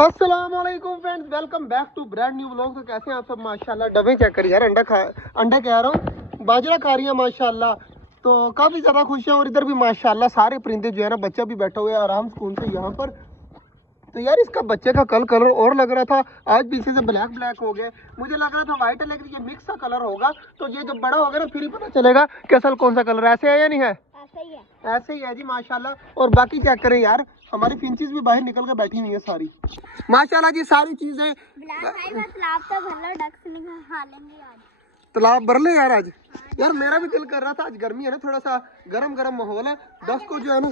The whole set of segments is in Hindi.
अस्सलाम वालेकुम friends, welcome back to brand new vlog. तो कैसे हैं आप सब? माशाल्लाह डबे चेक करिए यार, अंडा कह रहा हूँ, बाजरा खा रही है माशाल्लाह। तो काफ़ी ज़्यादा खुश हैं। और इधर भी माशाल्लाह सारे परिंदे जो है ना, बच्चा भी बैठा हुआ है आराम सुकून से यहाँ पर। तो यार इसका बच्चे का कलर और लग रहा था, आज पीछे से ब्लैक हो गया। मुझे लग रहा था वाइट है, लेकिन ये मिक्स सा कलर होगा। तो ये जब बड़ा होगा ना फिर ही पता चलेगा कि असल कौन सा कलर है। ऐसे है या नहीं है? ऐसे ही है जी माशाल्लाह। और बाकी क्या करें यार, हमारी फिंचेस भी बाहर निकल कर बैठी हुई है सारी माशाल्लाह जी। सारी चीजें तालाब भर ले यार आज। यार मेरा भी दिल कर रहा था, आज गर्मी है ना, थोड़ा सा गरम गरम माहौल है। डक को जो है ना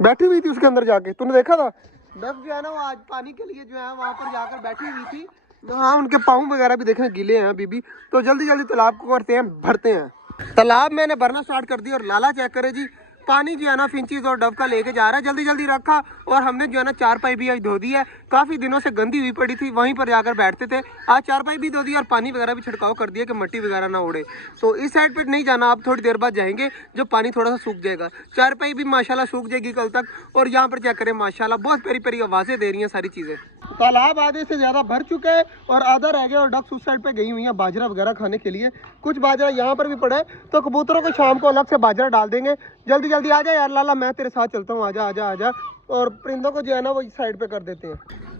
बैठी हुई थी उसके अंदर जाके, तूने देखा था? डक जो है ना वो आज पानी के लिए जो है वहां पर जाकर बैठी हुई थी। हाँ, उनके पाँव वगैरह भी देखने गीले हैं अभी भी। तो जल्दी जल्दी तालाब को करते हैं, भरते हैं। तालाब मैंने भरना स्टार्ट कर दिया। और लाला चेक करे जी, पानी जो है ना फिंचीज और डब का लेके जा रहा है, जल्दी जल्दी रखा। और हमने जो है ना चारपाई भी आज धो दी है, काफ़ी दिनों से गंदी हुई पड़ी थी, वहीं पर जाकर बैठते थे। आज चारपाई भी धो दी और पानी वगैरह भी छिड़काव कर दिया कि मिट्टी वगैरह ना उड़े। तो इस साइड पर नहीं जाना, आप थोड़ी देर बाद जाएंगे जब पानी थोड़ा सा सूख जाएगा। चारपाई भी माशाल्लाह सूख जाएगी कल तक। और यहाँ पर चेक करें माशाल्लाह, बहुत प्यारी प्यारी आवाज़ें दे रही हैं सारी चीज़ें। तालाब आधे से ज़्यादा भर चुका है और आधा रह गया। और डक्स उस साइड पे गई हुई है बाजरा वगैरह खाने के लिए। कुछ बाजरा यहाँ पर भी पड़ा है, तो कबूतरों को शाम को अलग से बाजरा डाल देंगे। जल्दी जल्दी आ जा यार लाला, मैं तेरे साथ चलता हूँ, आजा आजा आजा। और परिंदों को जो है ना वो इस साइड पे कर देते हैं।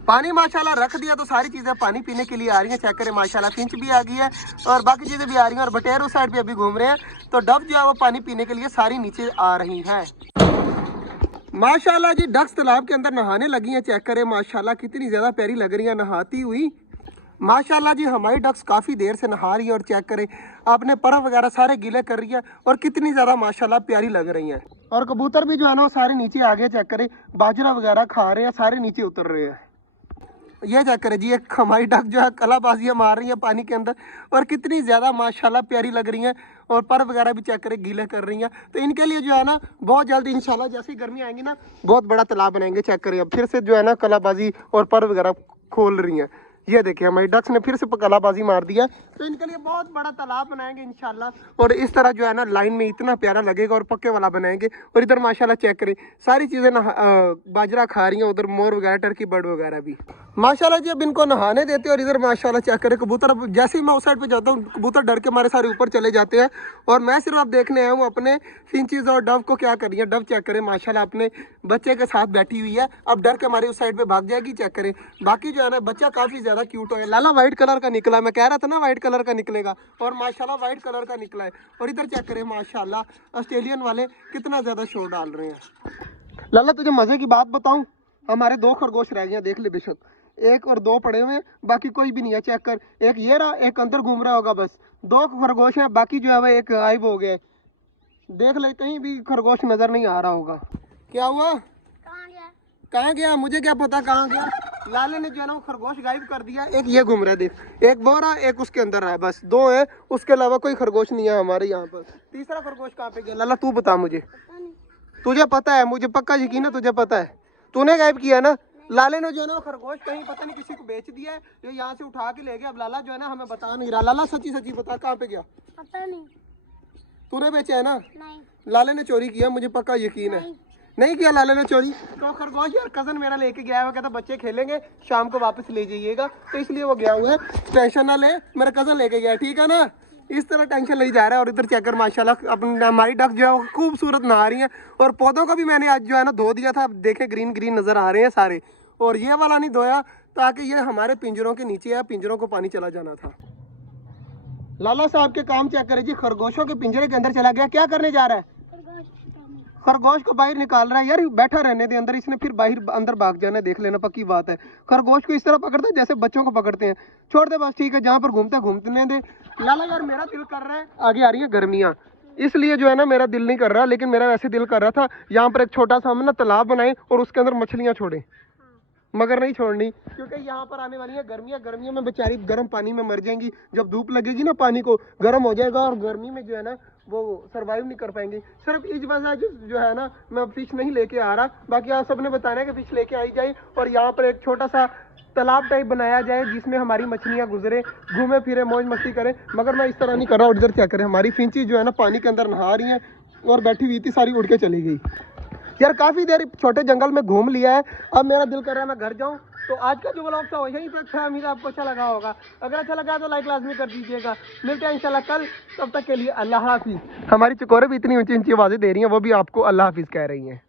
पानी माशाल्लाह रख दिया तो सारी चीज़ें पानी पीने के लिए आ रही हैं। चेक करें माशाल्लाह, फिंच भी आ गई है और बाकी चीज़ें भी आ रही हैं। और बटेर उस साइड पे अभी घूम रहे हैं। तो डब जो है वो पानी पीने के लिए सारी नीचे आ रही है माशाल्लाह जी। डक्स तालाब के अंदर नहाने लगी हैं। चेक करें माशाल्लाह, कितनी ज़्यादा प्यारी लग रही है नहाती हुई माशाल्लाह जी। हमारी डक्स काफ़ी देर से नहा रही है। और चेक करें आपने पर वगैरह सारे गीले कर रही है और कितनी ज़्यादा माशाल्लाह प्यारी लग रही हैं। और कबूतर भी जो है ना वो सारे नीचे आ गए। चेक करें बाजरा वगैरह खा रहे हैं, सारे नीचे उतर रहे हैं। ये चेक करें जी, एक हमारी डक जो है कलाबाजियाँ मार रही है पानी के अंदर और कितनी ज़्यादा माशाल्लाह प्यारी लग रही हैं। और पर वगैरह भी चेक करें गीले कर रही हैं। तो इनके लिए जो है ना बहुत जल्दी इंशाल्लाह जैसे ही गर्मी आएंगी ना, बहुत बड़ा तालाब बनाएंगे। चेक करें अब फिर से जो है ना कलाबाजी और पर वगैरह खोल रही हैं। ये देखिए हमारी डक्स ने फिर से कलाबाजी मार दिया। तो इनके लिए बहुत बड़ा तालाब बनाएंगे इंशाल्लाह। और इस तरह जो है ना लाइन में इतना प्यारा लगेगा और पक्के वाला बनाएंगे। और इधर माशाल्लाह चेक करें सारी चीज़ें ना बाजरा खा रही हैं, उधर मोर वगैरह टर्की बर्ड वगैरह भी माशाल्लाह जी। अब इनको नहाने देते हैं। और इधर माशाल्लाह चेक करें कबूतर, जैसे ही मैं उस साइड पे जाता हूँ कबूतर डर के हमारे सारे ऊपर चले जाते हैं। और मैं सिर्फ अब देखने आया हूँ अपने फिंचीज और डव को क्या कर रही है। डव चेक करें माशाल्लाह अपने बच्चे के साथ बैठी हुई है, अब डर के हमारे उस साइड पे भाग जाएगी। चेक करें बाकी जो है ना बच्चा काफ़ी ज़्यादा क्यूट हो गया। लाला व्हाइट कलर का निकला, मैं कह रहा था ना व्हाइट कलर का निकलेगा, और माशाल्लाह व्हाइट कलर का निकला है। और इधर चेक करें माशाल्लाह ऑस्ट्रेलियन वाले कितना ज़्यादा शोर डाल रहे हैं। लाला तुझे मज़े की बात बताऊँ, हमारे 2 खरगोश रह गए हैं, देख ले बेशक, 1 और 2 पड़े हुए हैं, बाकी कोई भी नहीं है। चेक कर, एक ये रहा, एक अंदर घूम रहा होगा, बस 2 खरगोश हैं, बाकी जो है वो एक गायब हो गया। देख ले कहीं भी खरगोश नजर नहीं आ रहा होगा। क्या हुआ? कहाँ गया? मुझे क्या पता कहाँ गया। लाले ने जो है ना वो खरगोश गायब कर दिया। एक ये घूम रहा है, देख, एक वो रहा, एक उसके अंदर है, बस 2 है, उसके अलावा कोई खरगोश नहीं है हमारे यहाँ पर। तीसरा खरगोश कहाँ पे गया? लाला तू बता मुझे, तुझे पता है? मुझे पक्का यकीन है तुझे पता है, तूने गायब किया ना। लाले ने जो है ना खरगोश कहीं पता नहीं किसी को बेच दिया है, ये यहाँ से उठा के ले गया। अब लाला जो है ना हमें बता नहीं रहा। लाला सच्ची सच्ची बता कहाँ पे गया? पता नहीं। तूने बेचा है ना? नहीं। लाले ने चोरी किया, मुझे पक्का यकीन है। नहीं किया लाले ने चोरी। तो खरगोश यार कजन मेरा लेके गया है, वो कहता बच्चे खेलेंगे शाम को वापस ले जाइएगा, तो इसलिए वो गया हुआ है। टेंशन ना ले, मेरा कजन लेके गया, ठीक है ना? इस तरह टेंशन ले जा रहा है। और इधर चेक कर माशाल्लाह अपनी हमारी डक जो है वो खूबसूरत नहा रही है। और पौधों को भी मैंने आज जो है ना धो दिया था, अब देखे ग्रीन ग्रीन नजर आ रहे हैं सारे। और ये वाला नहीं धोया ताकि ये हमारे पिंजरों के नीचे है, पिंजरों को पानी चला जाना था। लाला साहब के काम चेक करें जी, खरगोशों के पिंजरे के अंदर चला गया। क्या करने जा रहा है? खरगोश को बाहर निकाल रहा है। यार बैठा रहने दे अंदर, इसने फिर बाहर अंदर भाग जाना है, देख लेना, पक्की बात है। खरगोश को इस तरह पकड़ता है जैसे बच्चों को पकड़ते हैं। छोड़ दे बस, ठीक है, जहाँ पर घूमते घूमने दे। लाला यार मेरा दिल कर रहा है, आगे आ रही है गर्मियाँ, इसलिए जो है ना मेरा दिल नहीं कर रहा, लेकिन मेरा वैसे दिल कर रहा था यहाँ पर एक छोटा सा हम ना तालाब बनाए और उसके अंदर मछलियाँ छोड़े, मगर नहीं छोड़नी, क्योंकि यहाँ पर आने वाली है गर्मियाँ। गर्मियों में बेचारी गर्म पानी में मर जाएंगी। जब धूप लगेगी ना पानी को गर्म हो जाएगा और गर्मी में जो है ना वो सरवाइव नहीं कर पाएंगे। सिर्फ इस वजह जो है ना मैं फिश नहीं लेके आ रहा, बाकी आप सबने बताना है कि फिश लेके आई जाए और यहाँ पर एक छोटा सा तालाब टाइप बनाया जाए जिसमें हमारी मछलियाँ गुजरे, घूमे फिरे, मौज मस्ती करें। मगर मैं इस तरह नहीं कर रहा। और इधर क्या करें, हमारी फिंची जो है ना पानी के अंदर नहा रही हैं और बैठी हुई थी सारी उड़ के चली गई। यार काफ़ी देर छोटे जंगल में घूम लिया है, अब मेरा दिल कर रहा है मैं घर जाऊँ। तो आज का जो व्लॉग था वो यहीं तक था। उम्मीद है आपको अच्छा लगा होगा। अगर अच्छा लगा तो लाइक लाजमी कर दीजिएगा। मिलते हैं इंशाल्लाह कल, तब तक के लिए अल्लाह हाफिज़। हमारी चकोरे भी इतनी ऊंची ऊंची आवाज़ें दे रही हैं, वो भी आपको अल्लाह हाफिज़ कह रही हैं।